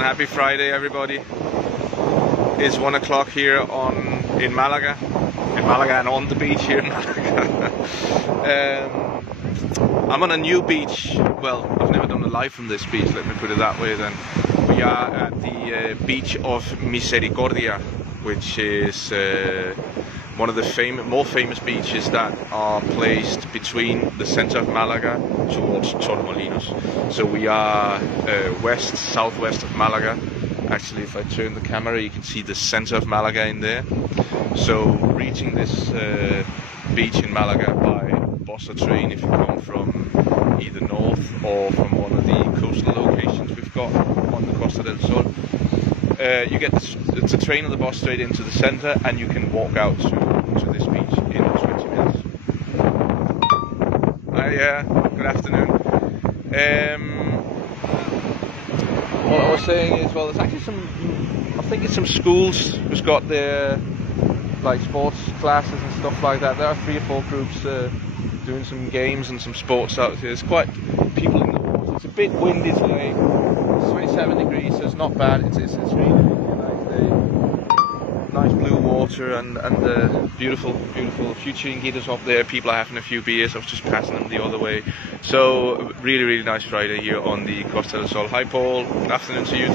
and happy Friday, everybody. It's 1 o'clock here in Malaga, and on the beach here in Malaga. I'm on a new beach. Well, I've never done a live from this beach, let me put it that way then. We are at the beach of Misericordia, which is one of the more famous beaches that are placed between the center of Malaga towards Torremolinos. So we are southwest of Malaga. Actually, if I turn the camera, you can see the center of Malaga in there. So reaching this beach in Malaga by bus or train, if you come from either north or from one of the coastal locations we've got on the Costa del Sol, you get the train or the bus straight into the center, and you can walk out to this beach in 20 minutes. Good afternoon. What I was saying is, well, there's actually some schools who's got their like sports classes and stuff like that. There are 3 or 4 groups doing some games and some sports out here. There's quite people in the water. It's a bit windy today. It's 27 degrees, so it's not bad. It's really a nice day. Nice blue water and beautiful few chinguitos up there. People are having a few beers. I was just passing them the other way. So really nice Friday here on the Costa del Sol. Hi Paul, good afternoon to you.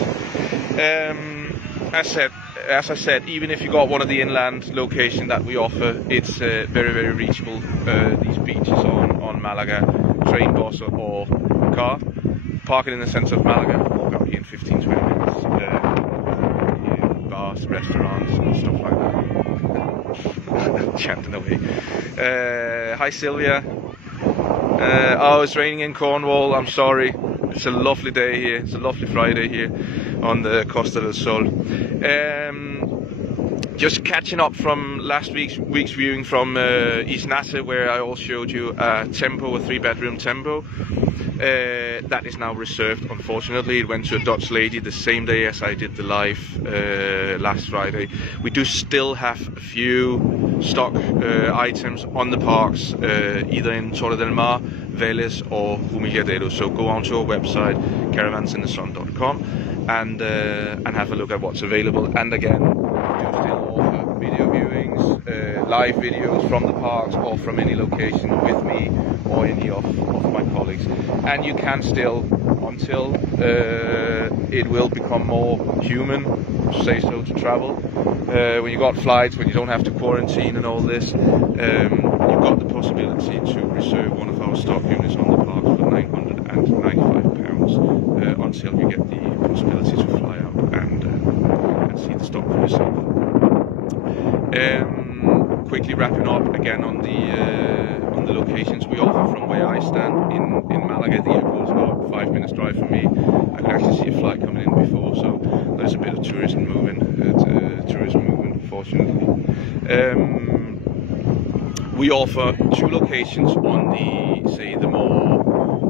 As I said, even if you got one of the inland location that we offer, it's very reachable. These beaches on Malaga, train, bus or car. Park it in the centre of Malaga, walk out here in 15-20 minutes. Bars, restaurants and stuff like that. Chanting away. Hi Sylvia. Oh, it's raining in Cornwall, I'm sorry. It's a lovely day here, it's a lovely Friday here on the Costa del Sol. Just catching up from last week's viewing from Isnate, where I also showed you a 3-bedroom tempo. That is now reserved, unfortunately. It went to a Dutch lady the same day as I did the live last Friday. We do still have a few stock items on the parks, either in Torre del Mar, Vélez or Humilladero. So go onto our website, caravansinthesun.com, and have a look at what's available. And again, we do still offer video viewings, live videos from the parks or from any location with me or any of my colleagues. And you can still, until it will become more human, say so, to travel, when you got flights, when you don't have to quarantine and all this, you've got the possibility to reserve one of our stock units on the parks for £995 until you get the possibility to fly out and see the stock for yourself. Quickly wrapping up again on the locations we offer from where I stand in Malaga. The airport is about 5 minutes drive from me. I could actually see a flight coming in before, so there's a bit of tourism moving, fortunately. We offer 2 locations on the more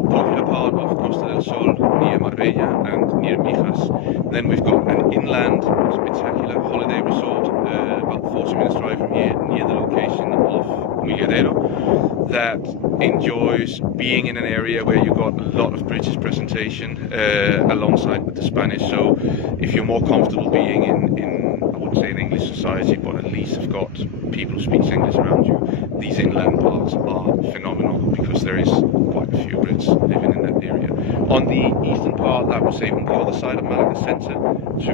popular part of Costa del Sol, near Marbella and near Mijas. Then we've got an inland spectacular holiday resort, about 40 minutes drive from here, near the location of Humilladero, that enjoys being in an area where you've got a lot of British presentation alongside with the Spanish. So if you're more comfortable being in I wouldn't say an English society, but at least have got people who speak English around you, these inland parks are phenomenal because there is quite a few Brits living in that area. On the eastern part, I would say on the other side of Malaga Centre, to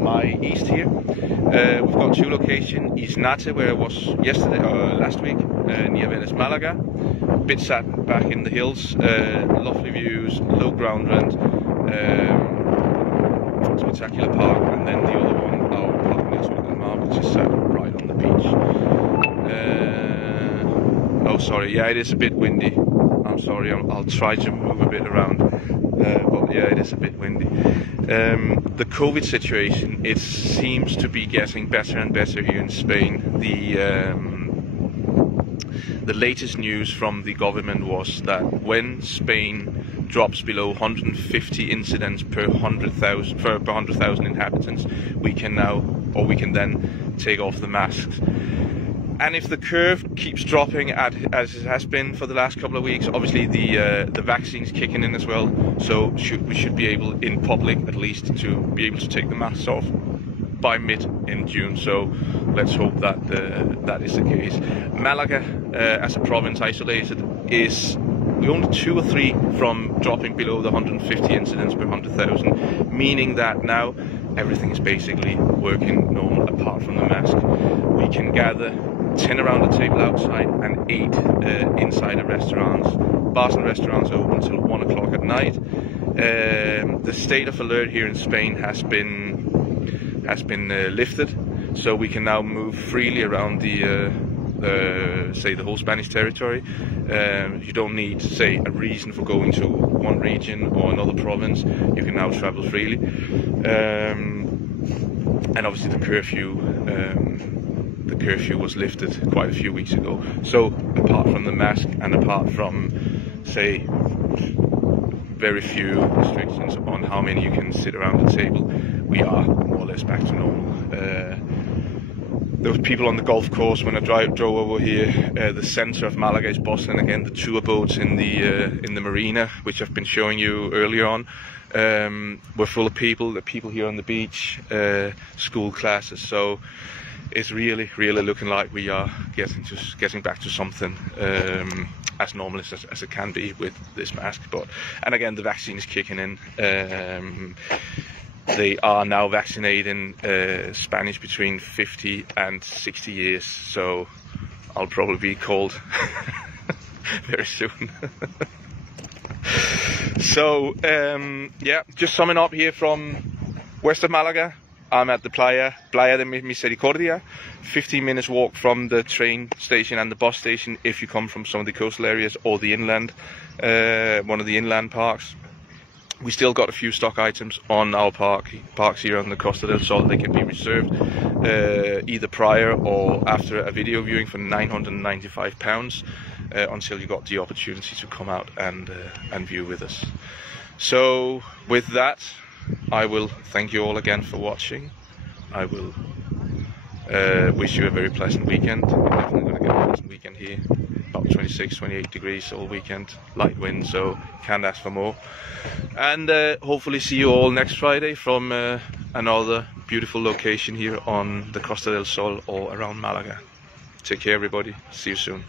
my east here, we've got 2 locations. Isnate, where I was last week, near Vélez, Malaga. A bit sat back in the hills, lovely views, low ground rent, spectacular park, and then the other one, our park near Torre del Mar, which is sat right on the beach. Oh, sorry, yeah, it is a bit windy. I'm sorry, I'll try to move a bit around, but yeah, it is a bit windy. The COVID situation, it seems to be getting better and better here in Spain. The latest news from the government was that when Spain drops below 150 incidents per 100,000 inhabitants, we can then take off the masks. And if the curve keeps dropping as it has been for the last couple of weeks, obviously the vaccine's kicking in as well. So we should be able, in public at least, to be able to take the masks off by mid in June. So let's hope that that is the case. Malaga, as a province isolated, is only 2 or 3 from dropping below the 150 incidents per 100,000, meaning that now everything is basically working normal apart from the mask. We can gather 10 around the table outside and 8 inside the restaurants. Bars and restaurants are open until 1 o'clock at night. The state of alert here in Spain has been lifted, so we can now move freely around the whole Spanish territory. You don't need, say, a reason for going to one region or another province. You can now travel freely, and obviously the curfew was lifted quite a few weeks ago. So apart from the mask and apart from, say, very few restrictions on how many you can sit around the table, we are more or less back to normal. There was people on the golf course when I drove over here. The centre of Malaga is bustling again. The tour boats in the marina, which I've been showing you earlier on, were full of people. The people here on the beach, school classes. So it's really looking like we are getting back to something as normal as it can be with this mask. And again, the vaccine is kicking in. They are now vaccinating Spanish between 50 and 60 years, so I'll probably be called very soon. So yeah, just summing up here from west of Malaga. I'm at the Playa de Misericordia, 15 minutes walk from the train station and the bus station if you come from some of the coastal areas or the inland, one of the inland parks. We still got a few stock items on our parks here on the Costa del Sol. They can be reserved either prior or after a video viewing for £995 until you got the opportunity to come out and view with us. So with that, I will thank you all again for watching. I will wish you a very pleasant weekend. We're definitely going to get a pleasant weekend here. About 26, 28 degrees all weekend, light wind, so can't ask for more. And hopefully see you all next Friday from another beautiful location here on the Costa del Sol or around Malaga. Take care everybody, see you soon.